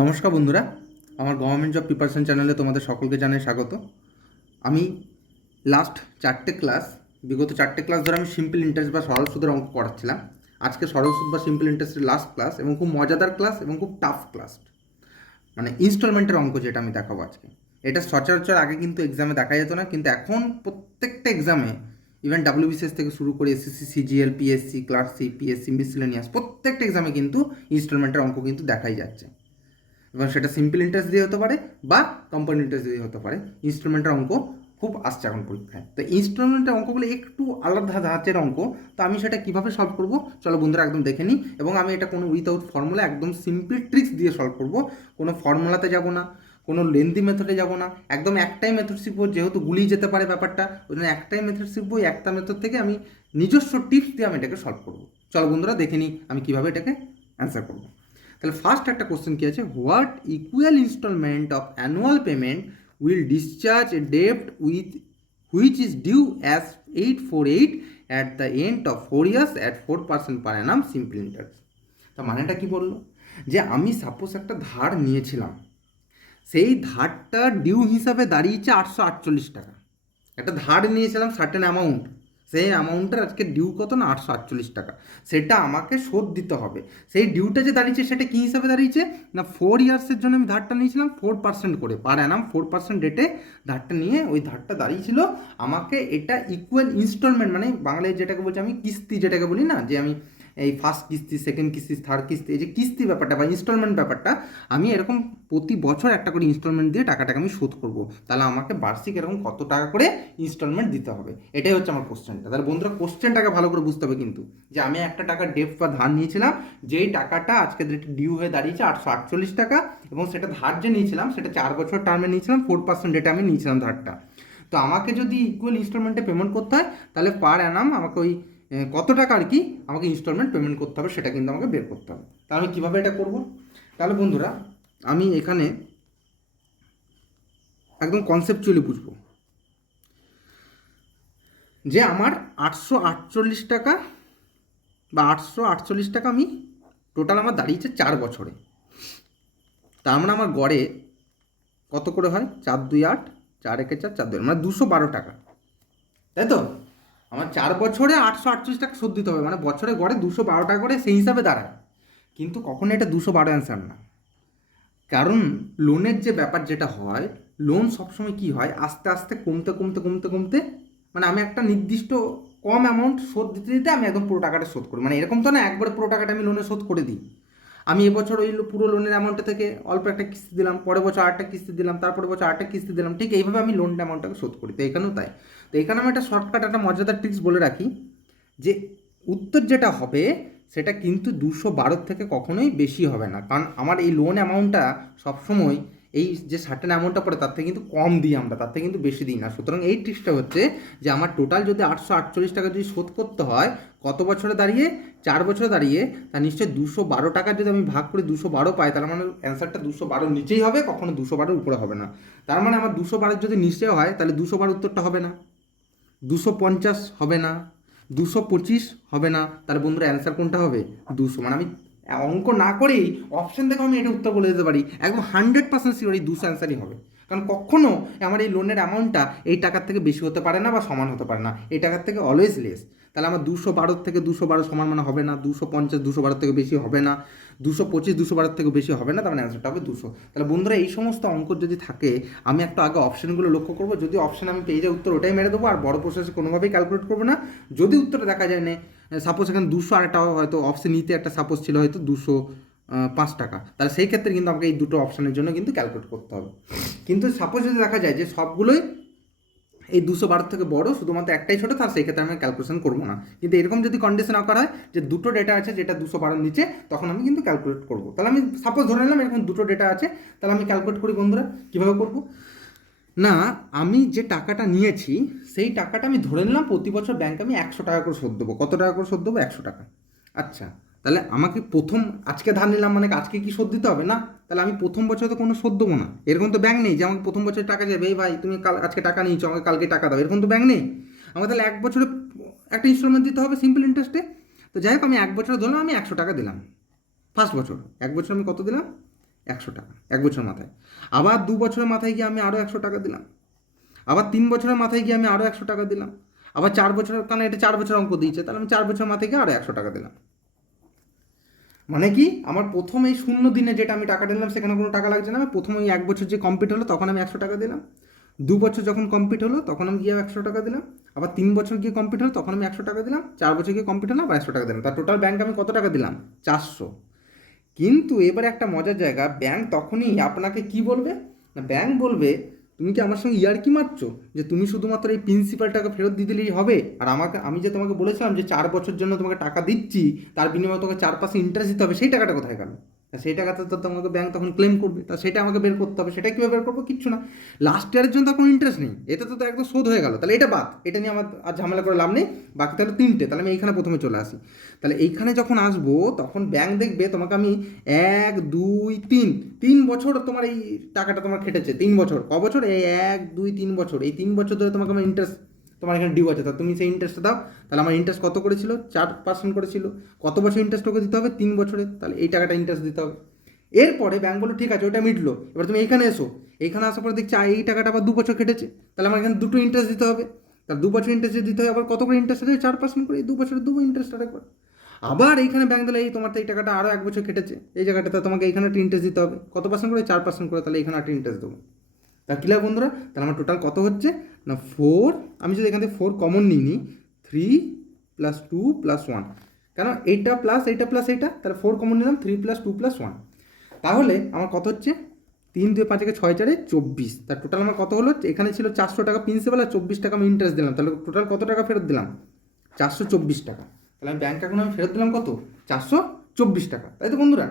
নমস্কার বন্ধুরা, আমার গভর্নমেন্ট জব প্রিপারেশন চ্যানেলে তোমাদের সকলকে জানাই স্বাগত। আমি লাস্ট বিগত চারটে ক্লাস ধরে আমি সিম্পল ইন্টারেস্ট বা সরল সুদের অঙ্ক করাচ্ছিলাম। আজকে সরল সুদ বা সিম্পল ইন্টারেস্টের লাস্ট ক্লাস এবং খুব মজাদার ক্লাস এবং খুব টাফ ক্লাস, মানে ইনস্টলমেন্টের অঙ্ক যেটা আমি দেখাবো আজকে। এটা সচরাচর আগে কিন্তু এক্সামে দেখা যেত না, কিন্তু এখন প্রত্যেকটা এক্সামে ইভেন ডাব্লিউবিসিএস থেকে শুরু করে SSC, CGL, PSC, clerkship, PSC, miscellaneous প্রত্যেকটা এক্সামে কিন্তু ইনস্টলমেন্টের অঙ্ক কিন্তু দেখাই যাচ্ছে। এবং সেটা সিম্পল ইন্টারেস্ট দিয়ে হতে পারে বা কম্পাউন্ড ইন্টারেস্ট দিয়ে হতে পারে। ইনস্টলমেন্টের অঙ্ক খুব আসছে এখন পরীক্ষায়। তো ইনস্টলমেন্টের অঙ্কগুলো একটু আলাদা ধাঁচের অঙ্ক। তো আমি সেটা কীভাবে সলভ করব চলো বন্ধুরা একদম দেখে নিই। এবং আমি এটা কোনো উইথাউট ফর্মুলা, একদম সিম্পল ট্রিক্স দিয়ে সলভ করব। কোনো ফর্মুলাতে যাব না, কোনো লেন্দি মেথডে যাব না, একদম একটাই মেথড শিখবো। যেহেতু গুলিয়ে যেতে পারে ব্যাপারটা, ওই জন্য একটাই মেথড শিখবো। একটা মেথড থেকে আমি নিজস্ব টিপস দিয়ে আমি এটাকে সলভ করব। চলো বন্ধুরা দেখে নিই আমি কীভাবে এটাকে অ্যান্সার করবো। তাহলে ফার্স্ট একটা কোশ্চেন কী আছে, what equal installment of annual payment will discharge a ডেপ্ট with which is due as 848 at the end of 4 years at 4% per annum simple interest. তা মানেটা কি বললো, যে আমি সাপোজ একটা ধার নিয়েছিলাম, সেই ধারটা ডিউ হিসাবে দাঁড়িয়েছে 848 টাকা। একটা ধার নিয়েছিলাম সার্টেন অ্যামাউন্ট, সেই অ্যামাউন্টের আজকে ডিউ কত না 848 টাকা। সেটা আমাকে শোধ দিতে হবে। সেই ডিউটা যে দাঁড়িয়েছে সেটা কী হিসাবে দাঁড়িয়েছে না, 4 yearsের জন্য আমি ধারটা নিয়েছিলাম 4% করে পার অ্যানাম 4% রেটে ধারটা নিয়ে ওই ধারটা দাঁড়িয়েছিল আমাকে। এটা ইকুয়াল ইনস্টলমেন্ট, মানে বাংলায় যেটাকে বলছি আমি কিস্তি, যেটাকে বলি না যে আমি এই ফার্স্ট কিস্তি, সেকেন্ড কিস্তি, থার্ড কিস্তি, এই যে কিস্তি ব্যাপারটা বা ইনস্টলমেন্ট ব্যাপারটা, আমি এরকম প্রতি বছর একটা করে ইনস্টলমেন্ট দিয়ে টাকাটাকে আমি শোধ করবো। তাহলে আমাকে বার্ষিক এরকম কত টাকা করে ইনস্টলমেন্ট দিতে হবে, এটাই হচ্ছে আমার কোশ্চেনটা। তাহলে বন্ধুরা কোশ্চেনটাকে ভালো করে বুঝতে হবে কিন্তু, যে আমি একটা টাকা ডেপ বা ধার নিয়েছিলাম, যেই টাকাটা আজকে ডিউ হয়ে দাঁড়িয়েছে 848 টাকা, এবং সেটা ধার যে নিয়েছিলাম সেটা 4 বছর টার্মে নিয়েছিলাম, 4% রেটে আমি নিয়েছিলাম ধারটা। তো আমাকে যদি ইকুয়াল ইনস্টলমেন্টে পেমেন্ট করতে হয়, তাহলে পার অ্যানাম আমাকে ওই কত টাকা আর কি আমাকে ইনস্টলমেন্ট পেমেন্ট করতে হবে সেটা কিন্তু আমাকে বের করতে হবে। তাহলে আমি কীভাবে এটা করব, তাহলে বন্ধুরা আমি এখানে একদম কনসেপচুয়ালি বুঝবো যে আমার 848 টাকা বা 848 টাকা আমি টোটাল আমার দাঁড়িয়েছে 4 বছরে। তার মানে আমার গড়ে কত করে হয়, 4×2=8, 4×1=4, 4×2, মানে 212 টাকা, তাই তো? আমার 4 বছরে 848 টাকা শোধ দিতে হবে, মানে বছরে গড়ে 212 টাকা করে সেই হিসাবে দাঁড়ায়। কিন্তু কখনো এটা 212 অ্যান্সার না, কারণ লোনের যে ব্যাপার যেটা হয়, লোন সবসময় কী হয়, আস্তে আস্তে কমতে কমতে কমতে কমতে, মানে আমি একটা নির্দিষ্ট কম অ্যামাউন্ট শোধ দিতে দিতে আমি একদম পুরো টাকাটা শোধ করি। মানে এরকম তো না একবারে পুরো টাকাটা আমি লোনে শোধ করে দিই। আমি এবছর ওই পুরো লোনের অ্যামাউন্টটা থেকে অল্প একটা কিস্তি দিলাম, পরের বছর আরেকটা কিস্তি দিলাম, তারপরে বছর আরেকটা কিস্তি দিলাম, ঠিক এইভাবে আমি লোনটা অ্যামাউন্টটাকে শোধ করি। তো এখানেও তাই। তো এখানে আমি একটা শর্টকাট, একটা মজাদার ট্রিক্স বলে রাখি, যে উত্তর যেটা হবে সেটা কিন্তু 212 থেকে কখনোই বেশি হবে না, কারণ আমার এই লোন অ্যামাউন্টটা সবসময় এই যে সার্টেন অ্যামাউন্টটা পড়ে তার থেকে কিন্তু কম দিই আমরা, তার থেকে কিন্তু বেশি দিই না। সুতরাং এই ট্রিক্সটা হচ্ছে যে আমার টোটাল যদি 848 টাকা যদি শোধ করতে হয় কত বছরে দাঁড়িয়ে, 4 বছরে দাঁড়িয়ে, তা নিশ্চয়ই 212 টাকা যদি আমি ভাগ করে 212 পাই, তার মানে অ্যান্সারটা 212 নিচেই হবে, কখনো 212 উপরে হবে না। তার মানে আমার 212 যদি নিচে হয় তাহলে 212 উত্তরটা হবে না, 250 হবে না, 225 হবে না। তার বন্ধুরা অ্যান্সার কোনটা হবে, 200। মানে আমি অঙ্ক না করেই অপশন দেখে আমি এটা উত্তর বলে দিতে পারি, একদম 100% শিওর এই 200 অ্যান্সারই হবে। কারণ কখনো আমার এই লোনের অ্যামাউন্টটা এই টাকার থেকে বেশি হতে পারে না বা সমান হতে পারে না, এই টাকার থেকে অলওয়েজ লেস। তাহলে আমার 212 থেকে 212 সমান মানে হবে না, 250 212 থেকে বেশি হবে না, 225 212 থেকে বেশি হবে না, তার মানে অ্যান্সারটা হবে 200। তাহলে বন্ধুরা এই সমস্ত অঙ্ক যদি থাকে আমি একটু আগে অপশানগুলো লক্ষ্য করবো, যদি অপশান আমি পেয়ে যাই উত্তর ওটাই মেরে দেবো, আর বড় প্রসেসে কোনোভাবেই ক্যালকুলেট করবো না। যদি উত্তরে দেখা যায় না, সাপোজ এখানে 200 আর একটা হয়তো অপশান নিতে একটা সাপোজ ছিল হয়তো 205 টাকা, তাহলে সেই ক্ষেত্রে কিন্তু আমাকে এই দুটো অপশানের জন্য কিন্তু ক্যালকুলেট করতে হবে। কিন্তু সাপোজ যদি দেখা যায় যে সবগুলোই এই 212 থেকে বড়, শুধুমাত্র একটাই ছোটো, তার সেই ক্ষেত্রে আমি ক্যালকুলেশন করবো না। কিন্তু এরকম যদি কন্ডিশন করা হয় যে দুটো ডেটা আছে যেটা 212 নিচে, তখন আমি কিন্তু ক্যালকুলেট করবো। তাহলে আমি সাপোজ ধরে নিলাম এরকম দুটো ডেটা আছে, তাহলে আমি ক্যালকুলেট করি বন্ধুরা কীভাবে করবো না, আমি যে টাকাটা নিয়েছি সেই টাকাটা আমি ধরে নিলাম প্রতি বছর ব্যাংকে আমি 100 টাকা করে শোধ দেবো। কত টাকা করে শোধ দেবো, 100 টাকা। আচ্ছা, তাহলে আমাকে প্রথম আজকে ধার নিলাম মানে আজকে কি শোধ দিতে হবে না, তাহলে আমি প্রথম বছর তো কোনো শোধ দেবো না। এরকম তো ব্যাংক নেই যে আমাকে প্রথম বছর টাকা যাবে, এই ভাই তুমি আজকে টাকা নিয়েছো আমাকে কালকে টাকা দাও, এরকম তো ব্যাংক নেই। আমাকে তাহলে 1 বছরে একটা ইনস্টলমেন্ট দিতে হবে সিম্পল ইন্টারেস্টে। তো যাই হোক আমি 1 বছরে ধরলাম আমি 100 টাকা দিলাম ফার্স্ট বছর, 1 বছর আমি কত দিলাম, 100 টাকা 1 বছর মাথায়। আবার 2 বছরের মাথায় গিয়ে আমি আরও 100 টাকা দিলাম। আবার 3 বছরের মাথায় গিয়ে আমি আরও 100 টাকা দিলাম। আবার 4 বছরের, কারণ এটা 4 বছর অঙ্ক দিয়েছে, তাহলে আমি 4 বছর মাথায় গিয়ে আরও 100 টাকা দিলাম। মানে কি, আমার প্রথম এই 0 দিনে যেটা আমি টাকা দিলাম সেখানে কোনো টাকা লাগছে না। আমি প্রথম ওই 1 বছর যে কমপ্লিট হলো তখন আমি 100 টাকা দিলাম। 2 বছর যখন কমপ্লিট হলো তখন আমি গিয়ে 100 টাকা দিলাম। আবার 3 বছর গিয়ে কমপ্লিট হলো তখন আমি 100 টাকা দিলাম। 4 বছর গিয়ে কমপ্লিট হলো আবার 100 টাকা দিলাম। তার টোটাল ব্যাংক আমি কত টাকা দিলাম? 400। কিন্তু এবারে একটা মজার জায়গা, ব্যাংক তখনই আপনাকে কি বলবে না, ব্যাংক বলবে তুমি কি আমার সঙ্গে ইয়ার্কি মারছো যে তুমি শুধুমাত্র এই প্রিন্সিপাল টাকা ফেরত দিয়ে দিলেই হবে? আর আমি যে তোমাকে বলেছিলাম যে 4 বছর জন্য তোমাকে টাকা দিচ্ছি, তার বিনিময়ে তোমাকে 4% ইন্টারেস্ট দিতে হবে, সেই টাকাটা কোথায় গেল? সেই টাকাটা তো তোমাকে ব্যাংক তখন ক্লেম করবে, তা সেটা আমাকে বের করতে হবে। সেটা কীভাবে বের করবো? কিচ্ছু না, লাস্ট ইয়ারের জন্য তো কোনো ইন্টারেস্ট নেই, এটা তো একদম শোধ হয়ে গেল, তাহলে এটা বাদ, এটা নিয়ে আমার আর ঝামেলা করে লাভ নেই। বাকি তাহলে 3টে, তাহলে আমি এইখানে প্রথমে চলে আসি। তাহলে এইখানে যখন আসবো তখন ব্যাংক দেখবে তোমাকে আমি 1 2 3 বছর তোমার এই টাকাটা তোমার খেটেছে। 3 বছর, ক বছর? এই 1 2 3 বছর, এই 3 বছর ধরে তোমাকে আমার ইন্টারেস্ট, তোমার এখানে ডিউ আছে, তা তুমি সেই ইন্টারেস্টটা দাও। তাহলে আমার ইন্টারেস্ট কত করেছিল? 4% করেছিল। কত বছর ইন্টারেস্ট ওকে দিতে হবে? 3 বছরে, তাহলে এই টাকাটা ইন্টারেস্ট দিতে হবে। এরপরে ব্যাংক বলো ঠিক আছে ওটা মিটলো, এবার তুমি এইখানে এসো। এইখানে আসার পরে দেখছি এই টাকাটা আবার 2 বছর কেটেছে, তাহলে আমার এখানে 2টো ইন্টারেস্ট দিতে হবে। তার 2 বছর ইন্টারেস্ট দিতে হবে, আবার কত করে ইন্টারেস্ট দেবে? 4% করে, এই 2 বছরে 2 ইন্টারেস্ট একবার। আবার এইখানে ব্যাংক দিলে এই তোমার তো এই টাকাটা আরও 1 বছর কেটেছে, এই জায়গাটাতে তোমাকে এইখানে একটা ইন্টারেস্ট দিতে হবে। কত পার্সেন্ট করে? 4% করে, তাহলে এখানে একটা ইন্টারেস্ট দেবো। তা ক্লিয়ার বন্ধুরা? তাহলে আমার টোটাল কত হচ্ছে না 4, আমি যদি এখান থেকে 4 কমন নিই 3 + 2 + 1, কেন এইটা প্লাস এইটা প্লাস এইটা, তাহলে 4 কমন নিলাম, 3 + 2 + 1, তাহলে আমার কত হচ্ছে? 3 2 5 6 4 24, তার টোটাল আমার কত হলো? এখানে ছিল 400 টাকা প্রিন্সিপাল আর 24 টাকা আমি ইন্টারেস্ট দিলাম, তাহলে টোটাল কত টাকা ফেরত দিলাম? 424 টাকা। তাহলে আমি ব্যাংক অ্যাকাউন্টে আমি ফেরত দিলাম কত? 424 টাকা, তাই তো বন্ধুরা?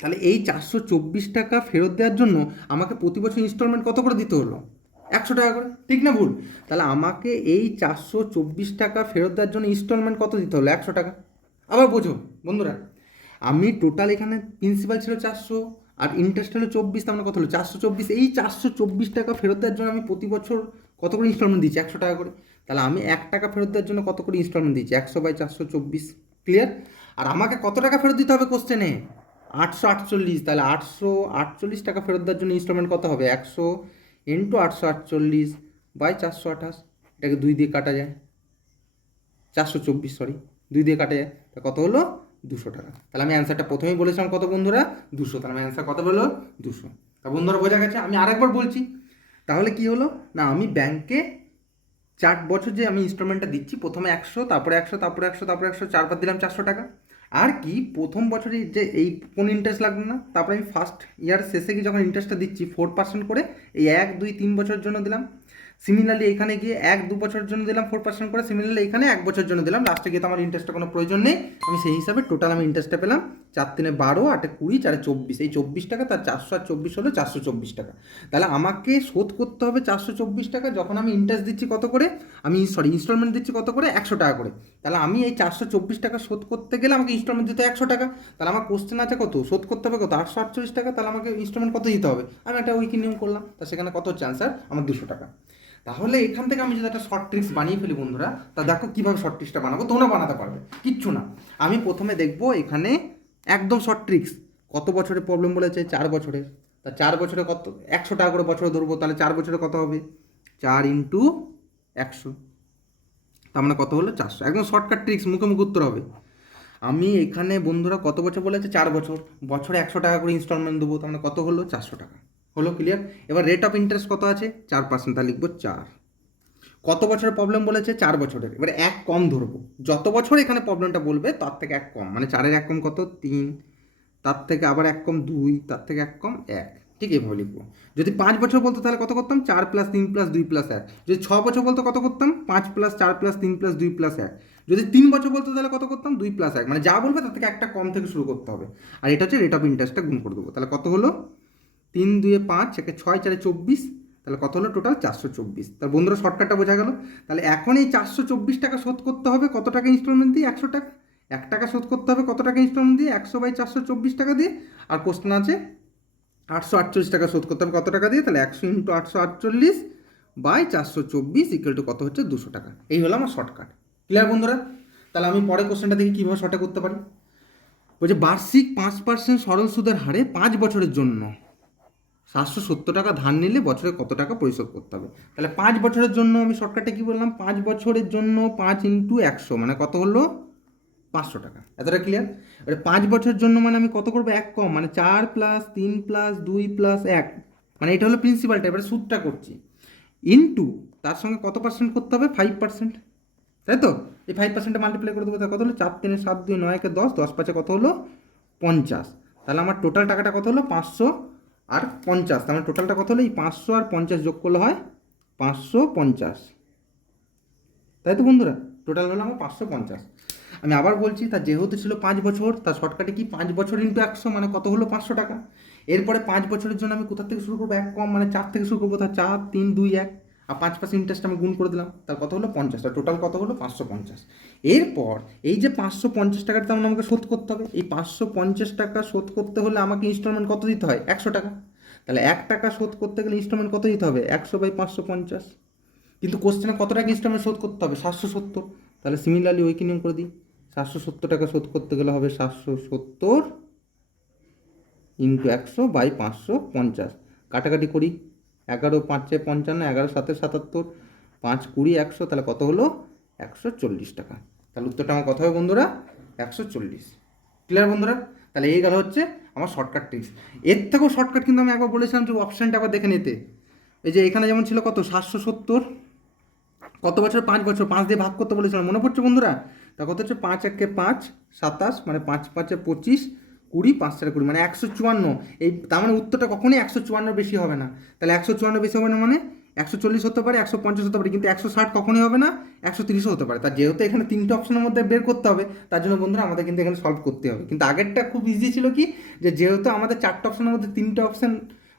তাহলে এই 424 টাকা ফেরত দেওয়ার জন্য আমাকে প্রতি বছর ইনস্টলমেন্ট কত করে দিতে হলো? 100 টাকা করে, ঠিক না ভুল? তাহলে আমাকে এই 424 টাকা ফেরত দেওয়ার জন্য ইনস্টলমেন্ট কত দিতে হলো? 100 টাকা। আবার বোঝো বন্ধুরা, আমি টোটাল এখানে প্রিন্সিপাল ছিল 400 আর ইন্টারেস্ট হলো 24, তার মানে কত হলো? 424। এই 424 টাকা ফেরত দেওয়ার জন্য আমি প্রতি বছর কত করে ইনস্টলমেন্ট দিচ্ছি? 100 টাকা করে। তাহলে আমি 1 টাকা ফেরত দেওয়ার জন্য কত করে ইনস্টলমেন্ট দিচ্ছি? 100/424। ক্লিয়ার? আর আমাকে কত টাকা ফেরত দিতে হবে কোশ্চেনে? 848। তাহলে 848 টাকা ফেরত দেওয়ার জন্য ইনস্টলমেন্ট কত হবে? 100 × 848/428। এটাকে 2 দিয়ে কাটা যায়, 424, সরি 2 দিয়ে কাটা যায়, তা কত হলো? 200 টাকা। তাহলে আমি অ্যান্সারটা প্রথমেই বলেছিলাম কত বন্ধুরা? 200। তাহলে আমি অ্যান্সার কত বললো? 200। তা বন্ধুরা বোঝা গেছে? আমি আরেকবার বলছি, তাহলে কি হলো না, আমি ব্যাংকে 4 বছর যে আমি ইনস্টলমেন্টটা দিচ্ছি, প্রথমে 100, তারপরে 100, তারপরে 100, তারপরে 100, 4বার দিলাম 400 টাকা। আর কি প্রথম বছরে যে এই কোনো ইন্টারেস্ট লাগবে না, তারপরে আমি ফার্স্ট ইয়ার শেষে গিয়ে যখন ইন্টারেস্টটা দিচ্ছি 4% করে, এই 1 2 3 বছরের জন্য দিলাম। সিমিলারলি এখানে গিয়ে 1 2 বছরের জন্য দিলাম 4% করে, সিমিলারলি এখানে 1 বছরের জন্য দিলাম। লাস্টে গিয়ে তো আমার ইন্টারেস্টের কোনো প্রয়োজন নেই, আমি সেই হিসাবে টোটাল আমি ইন্টারেস্টটা পেলাম 4 3 12, 8 20, 4 24, এই 24 টাকা, তার 400 আর 24 হলো 424 টাকা। তাহলে আমাকে শোধ করতে হবে 424 টাকা, যখন আমি ইন্টারেস্ট দিচ্ছি কত করে, ইনস্টলমেন্ট দিচ্ছি কত করে? 100 টাকা করে। তাহলে আমি এই 424 টাকা শোধ করতে গেলে আমাকে ইনস্টলমেন্ট দিতে 100 টাকা। তাহলে আমার কোশ্চেন আছে কত? শোধ করতে হবে কত? 848 টাকা। তাহলে আমাকে ইনস্টলমেন্ট কত দিতে হবে? আমি একটা উইকি নিয়ম করলাম, তা সেখানে কত হচ্ছে অ্যান্সার? আমার 200 টাকা। তাহলে এখান থেকে আমি যদি একটা শর্ট ট্রিক্স বানিয়ে ফেলি বন্ধুরা, তা দেখো কীভাবে শর্ট ট্রিক্সটা বানাবো, তোমরা বানাতে পারবে, কিচ্ছু না। আমি প্রথমে দেখবো এখানে একদম শর্ট ট্রিক্স, কত বছরের প্রবলেম বলেছে? 4 বছরের। তা 4 বছরে কত? 100 টাকা করে বছরে ধরবো, তাহলে 4 বছরে কত হবে? 4 × 100, তার মানে কত হলো? 400। একদম শর্টকাট ট্রিক্স, মুখে মুখে উত্তর হবে। আমি এখানে বন্ধুরা কত বছর বলেছে? 4 বছর, বছরে 100 টাকা করে ইনস্টলমেন্ট দেবো, তার মানে কত হলো? 400 টাকা। হলো ক্লিয়ার? এবার রেট অফ ইন্টারেস্ট কত আছে? 4%, তা লিখবো 4। কত বছরের প্রবলেম বলেছে? 4 বছরের। এবারে 1 কম ধরবো, যত বছর এখানে প্রবলেমটা বলবে তার থেকে 1 কম, মানে 4-এর 1 কম কত? 3, তার থেকে আবার 1 কম 2, তার থেকে 1 কম 1, ঠিক এইভাবে লিখবো। যদি 5 বছর বলতো তাহলে কত করতাম? 4 + 3 + 2 + 1। যদি 6 বছর বলতো কত করতাম? 5 + 4 + 3 + 2 + 1। যদি 3 বছর বলতো তাহলে কত করতাম? 2 + 1, মানে যা বলবে তার থেকে একটা কম থেকে শুরু করতে হবে। আর এটা হচ্ছে রেট অফ ইন্টারেস্টটা গুণ করে দেবো, তাহলে কত হলো? 3 2 5, 6 4 24, তাহলে কত হলো টোটাল? 424। তার বন্ধুরা শর্টকাটটা বোঝা গেল। তাহলে এখন এই 424 টাকা শোধ করতে হবে কত টাকা ইনস্টলমেন্ট দিয়ে? 100 টাকা। 1 টাকা শোধ করতে হবে কত টাকা ইনস্টলমেন্ট দিয়ে? 100/424 টাকা দিয়ে। আর কোশ্চেন আছে 848 টাকা শোধ করতে হবে কত টাকা দিয়ে? তাহলে 100 × 848/424 = কত হচ্ছে? 200 টাকা। এই হলো আমার শর্টকাট। ক্লিয়ার বন্ধুরা? তাহলে আমি পরে কোশ্চেনটা দেখি কীভাবে শর্টে করতে পারি। বলছে বার্ষিক 5% সরল সুদের হারে 5 বছরের জন্য 770 টাকা ধার নিলে বছরে কত টাকা পরিশোধ করতে হবে। তাহলে 5 বছরের জন্য আমি শর্টকাটে কী বললাম, 5 বছরের জন্য 5 ইন্টু 100 মানে কত হলো 500 টাকা। এতটা ক্লিয়ার? এবার 5 বছরের জন্য মানে আমি কত করবো, এক কম মানে 4 প্লাস 3 প্লাস 2 প্লাস 1, মানে এটা হলো প্রিন্সিপালটা, এবারে সুদটা করছি ইন্টু তার সঙ্গে কত পার্সেন্ট করতে হবে, 5%, তাই তো? এই 5% মাল্টিপ্লাই করে দেবো, তাহলে কত হলো 4 3 7 2 9 1 10, 10 5 কত হলো 50। তাহলে আমার টোটাল টাকাটা কত হলো 500 আর 50, তার মানে টোটালটা কত হলো এই 500 আর 50 যোগ করলে হয় 550, তাই তো বন্ধুরা? টোটাল হলো আমার 550। আমি আবার বলছি, তার যেহেতু ছিল 5 বছর, তার শর্টকাটে কি 5 বছর ইন্টু 100 মানে কত হলো 500 টাকা। এরপরে 5 বছরের জন্য আমি কোথা থেকে শুরু করবো, এক কম মানে 4 থেকে শুরু করবো, তার 4 3 2 1 আর 5% ইন্টারেস্ট আমি গুণ করে দিলাম, তার কত হলো 50, টোটাল কত হলো 550। এরপর এই যে 550 টাকাটা তেমন আমাকে শোধ করতে হবে, এই 550 টাকা শোধ করতে হলে আমাকে ইনস্টলমেন্ট কত দিতে হয়, 100 টাকা। তাহলে 1 টাকা শোধ করতে গেলে ইনস্টলমেন্ট কত দিতে হবে, 100/550। কিন্তু কোশ্চেনে কত টাকা ইনস্টলমেন্ট শোধ করতে হবে, 770। তাহলে সিমিলারলি ওই কি নিয়ম করে দিই, 770 টাকা শোধ করতে গেলে হবে 770 ইন্টু 100/550। কাটাকাটি করি, 11 5 55, 11 7 77, 5 20 100, তাহলে কত হলো 140 টাকা। তাহলে উত্তরটা আমার কত হবে বন্ধুরা, 140। ক্লিয়ার বন্ধুরা? তাহলে এই গেল হচ্ছে আমার শর্টকাট ট্রিক্স। এর থেকেও শর্টকাট কিন্তু আমি একবার বলেছিলাম যে অপশানটা আবার দেখে নিতে। এই যে এখানে যেমন ছিল কত 770, কত বছর, 5 বছর, 5 দিয়ে ভাগ করতে বলেছিলাম, মনে পড়ছে বন্ধুরা? তা কত হচ্ছে 5 1 5 27, মানে 5 5 25, 20 5 4 20, মানে 154। এই তার মানে উত্তরটা কখনোই 154 বেশি হবে না। তাহলে 154 বেশি হবে না মানে 140 হতে পারে, 150 হতে পারে, কিন্তু 160 কখনোই হবে না, 130ও হতে পারে। তার যেহেতু এখানে 3টে অপশনের মধ্যে বের করতে হবে, তার জন্য বন্ধুরা আমাদের কিন্তু এখানে সলভ করতে হবে। কিন্তু আগেরটা খুব ইজি ছিল কি, যে যেহেতু আমাদের 4টে অপশনের মধ্যে 3টে অপশন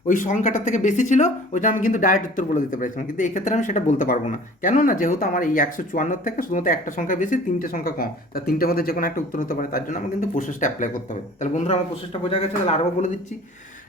ওই সংখ্যাটার থেকে বেশি ছিল, ওইটা আমি কিন্তু ডাইরেক্ট উত্তর বলে দিতে পেরেছিলাম। কিন্তু এই ক্ষেত্রে আমি সেটা বলতে পারবো না, কেন না, যেহেতু আমার এই 154 থেকে শুধুমাত্র একটা সংখ্যা বেশি, 3টে সংখ্যা কম, তার 3টের মধ্যে যে কোনো একটা উত্তর হতে পারে, তার জন্য আমার কিন্তু প্রসেসটা অ্যাপ্লাই করতে হবে। তাহলে বন্ধুরা আমার প্রসেসটা বোঝা গেছে, তাহলে আরও বলে দিচ্ছি।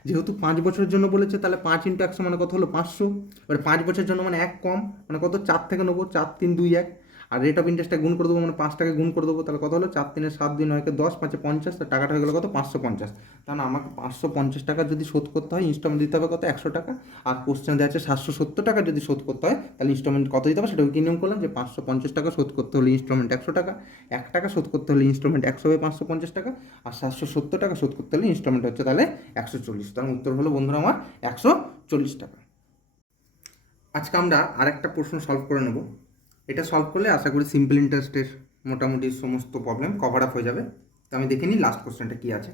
যেহেতু 5 বছরের জন্য বলেছে, তাহলে 5 ইন্টু 100 মানে কত হলো 500। এবার 5 বছরের জন্য মানে এক কম মানে কত, 4 থেকে নেবো, 4 3 2 1, আর রেট অফ ইন্টারেস্টটা গুণ করে দেবো, মানে 5টাকে গুণ করে দেবো, তাহলে কত হলো 4 3 7 2 9 10 5 50, তার টাকাটা হয়ে গেলো কত 550। তাহলে আমাকে 550 টাকা যদি শোধ করতে হয়, ইনস্টলমেন্ট দিতে হবে কত 100 টাকা। আর কোশ্চেন দেওয়া আছে 770 টাকা যদি শোধ করতে হয়, তাহলে ইনস্টলমেন্ট কত দিতে হবে সেটা কি নিয়ম করলাম, যে 550 টাকা শোধ করতে হলে ইনস্টলমেন্ট 100 টাকা, 1 টাকা শোধ করতে হলে ইনস্টলমেন্ট 100/550 টাকা, আর 770 টাকা শোধ করতে হলে ইনস্টলমেন্ট হচ্ছে তাহলে 140। তার উত্তর হলো বন্ধুরা আমার 140 টাকা। আজকে আমরা আরেকটা প্রশ্ন সলভ করে নেব। এটা সলভ করলে আশা করি সিম্পল ইন্টারেস্টের মোটামুটি সমস্ত প্রবলেম কভার আপ হয়ে যাবে। তো আমি দেখে নিই লাস্ট কোশ্চেনটা কী আছে।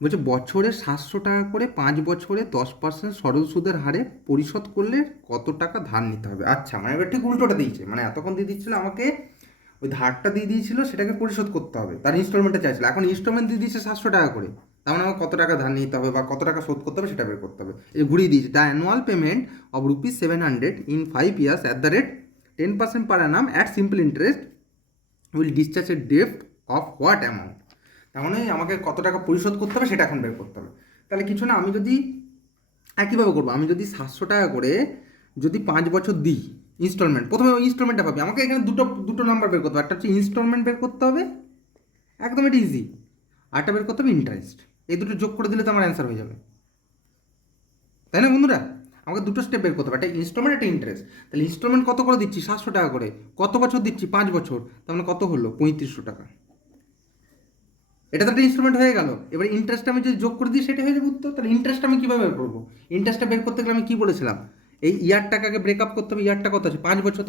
বলছে বছরে 700 টাকা করে 5 বছরে 10% সরল সুদের হারে পরিশোধ করলে কত টাকা ধার নিতে হবে। আচ্ছা, মানে এবার ঠিক উল্টোটা দিয়েছে, মানে এতক্ষণ দিয়ে দিচ্ছিল আমাকে ওই ধারটা দিয়ে দিয়েছিল সেটাকে পরিশোধ করতে হবে, তার ইনস্টলমেন্টটা চাইছিল, এখন ইনস্টলমেন্ট দিয়ে দিয়েছে 700 টাকা করে, তার মানে আমার কত টাকা ধার নিতে হবে বা কত টাকা শোধ করতে হবে সেটা বের করতে হবে। এই ঘুরিয়ে দিয়েছে, the annual payment of ₹700 in 5 years at the rate 10% per annum at simple interest will discharge a ডেপ্ট অফ হোয়াট অ্যামাউন্ট। তার মানে আমাকে কত টাকা পরিশোধ করতে হবে সেটা এখন বের করতে হবে। তাহলে কিছু না, আমি যদি একইভাবে করবো, আমি যদি 700 টাকা করে যদি 5 বছর দিই ইনস্টলমেন্ট, প্রথমে ওই ইনস্টলমেন্টটা পাবি, আমাকে এখানে দুটো নাম্বার বের করতে হবে, একটা হচ্ছে ইনস্টলমেন্ট বের করতে হবে, একদম এটা ইজি, আরটা বের করতে হবে ইন্টারেস্ট। এই দুটো যোগ করে দিলে তো আমার অ্যান্সার হয়ে যাবে, তাই না বন্ধুরা? আমাকে দুটো স্টেপ বের করতে হবে, একটা ইনস্টলমেন্ট একটা ইন্টারেস্ট। তাহলে ইনস্টলমেন্ট কত করে দিচ্ছি 700 টাকা করে, কত বছর দিচ্ছি 5 বছর, তার মানে কত হলো 3500 টাকা। এটা তো একটা ইনস্টলমেন্ট হয়ে গেল। এবার ইন্টারেস্টটা আমি যদি যোগ করে দিই সেটা হয়ে যাবে উত্তর। তাহলে ইন্টারেস্ট আমি কীভাবে বের করবো, ইন্টারেস্টটা বের করতে গেলে আমি কী বলেছিলাম, এই ইয়ারটাকে ব্রেকআপ করতে হবে, ইয়ারটা কত আছে 5 বছর,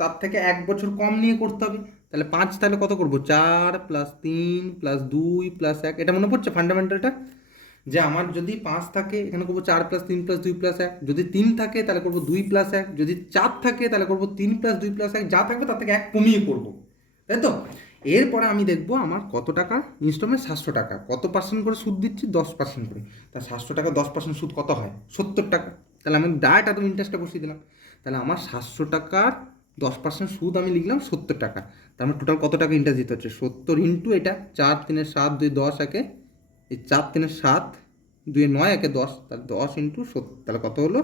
তার থেকে 1 বছর কম নিয়ে করতে হবে। তাহলে 5, তাহলে কত করবো 4 + 3 + 2 + 1, এটা মনে পড়ছে ফান্ডামেন্টালটা, যে আমার যদি 5 থাকে এখানে করবো 4 + 3 + 2 + 1, যদি 3 থাকে তাহলে করবো 2 + 1, যদি 4 থাকে তাহলে করবো 3 + 2 + 1, যা থাকবে তার থেকে 1 কমিয়ে করবো, তাই তো? এরপরে আমি দেখবো আমার কত টাকা ইনস্টলমেন্ট 700 টাকা, কত পার্সেন্ট করে সুদ দিচ্ছি 10% করে, তা 700 টাকা 10% সুদ কত হয় 70 টাকা। তাহলে আমি ডাইরেক্ট একদম ইন্টারেস্টটা বসিয়ে দিলাম। তাহলে আমার 700 টাকার 10% সুদ আমি লিখলাম 70 টাকা। তার মানে টোটাল কত টাকা ইন্টারেস্ট দিতে হচ্ছে 70 ইন্টু এটা 4 3 7 2 10 একে, এই 4 3 7 2 9 একে 10, তাহলে 10 ইন্টু 70, তাহলে কত হলো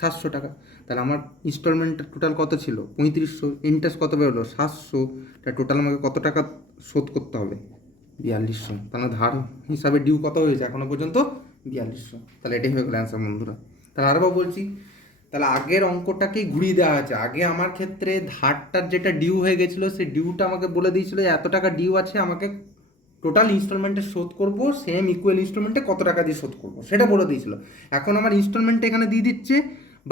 700 টাকা। তাহলে আমার ইনস্টলমেন্টের টোটাল কত ছিল 3500, ইন্টারেস্ট কত বেরোলো 700, তা টোটাল আমাকে কত টাকা শোধ করতে হবে 4200, তাহলে ধার হিসাবে ডিউ কত হয়েছে এখনো পর্যন্ত? 4200। তাহলে এটাই হয়ে গেল অ্যান্সার বন্ধুরা। তাহলে আরও বলছি, তাহলে আগের অঙ্কটাকেই ঘুরিয়ে দেওয়া আছে। আগে আমার ক্ষেত্রে ধারটার যেটা ডিউ হয়ে গেছিলো, সেই ডিউটা আমাকে বলে দিয়েছিল এত টাকা ডিউ আছে, আমাকে টোটাল ইনস্টলমেন্টে শোধ করবো, সেম ইকুয়াল ইনস্টলমেন্টে কত টাকা দিয়ে শোধ করবো সেটা বলে দিয়েছিল। এখন আমার ইনস্টলমেন্টে এখানে দিয়ে দিচ্ছে,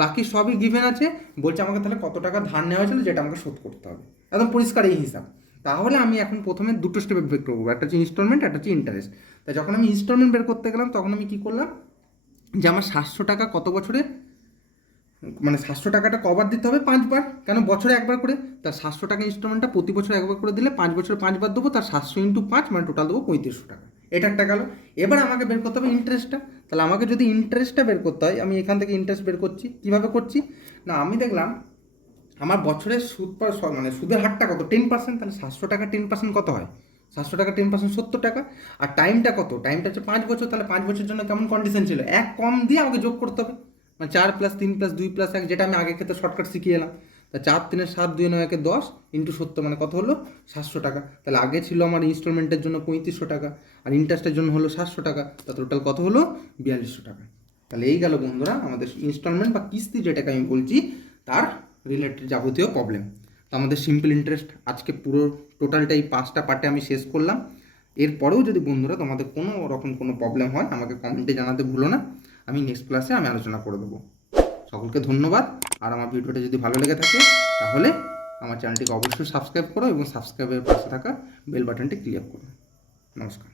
বাকি সবই গিভেন আছে, বলছে আমাকে তাহলে কত টাকা ধার নেওয়া হয়েছিল যেটা আমাকে শোধ করতে হবে, একদম পরিষ্কার এই হিসাব। তাহলে আমি এখন প্রথমে দুটো স্টেপে বের করবো, একটা হচ্ছে ইনস্টলমেন্ট, একটা হচ্ছে ইন্টারেস্ট। তাই যখন আমি ইনস্টলমেন্ট বের করতে গেলাম তখন আমি কী করলাম, যে আমার 700 টাকা কত বছরে, মানে 700 টাকাটা কবার দিতে হবে 5 বার, কেন বছরে একবার করে, তার 700 টাকা ইনস্টলমেন্টটা প্রতি বছর একবার করে দিলে 5 বছরে 5 বার দেবো, তার 700 × 5 মানে টোটাল দেবো 3500 টাকা। এটা একটা গেল। এবার আমাকে বের করতে হবে ইন্টারেস্টটা। তাহলে আমাকে যদি ইন্টারেস্টটা বের করতে হয়, আমি এখান থেকে ইন্টারেস্ট বের করছি। কীভাবে করছি না, আমি দেখলাম আমার বছরের সুদ মানে সুদের হারটা কত, 10%। তাহলে 700 টাকা 10% কত হয়, 700 টাকা 10% 70 টাকা। আর টাইমটা কত, টাইমটা হচ্ছে 5 বছর। তাহলে 5 বছরের জন্য কেমন কন্ডিশন ছিল, 1 কম দিয়ে আমাকে যোগ করতে হবে, মানে 4 + 3 + 2 + 1, যেটা আমি আগের ক্ষেত্রে শর্টকাট শিখিয়ে এলাম। তা 4 × 3 = 7, 2 × 9 = 10 × 70 মানে কত হলো, 700 টাকা। তাহলে আগে ছিল আমার ইনস্টলমেন্টের জন্য 3500 টাকা, আর ইন্টারেস্টের জন্য হলো 700 টাকা। তা টোটাল কত হলো, 4200 টাকা। তাহলে এই গেল বন্ধুরা আমাদের ইনস্টলমেন্ট বা কিস্তি যেটাকে আমি বলছি তার রিলেটেড যাবতীয় প্রবলেম। তো আমাদের সিম্পল ইন্টারেস্ট আজকে পুরো টোটালটাই 5টা পার্টে আমি শেষ করলাম। এরপরেও যদি বন্ধুরা তোমাদের কোনো রকম কোনো প্রবলেম হয় আমাকে কমেন্টে জানাতে ভুলো না, আমি নেক্সট ক্লাসে আমি আলোচনা করে দেবো। সকলকে ধন্যবাদ। আর আমার ভিডিওটা যদি ভালো লেগে থাকে তাহলে আমার চ্যানেলটিকে অবশ্যই সাবস্ক্রাইব করো এবং সাবস্ক্রাইবের পাশে থাকা বেল বাটনটি ক্লিক করো। নমস্কার।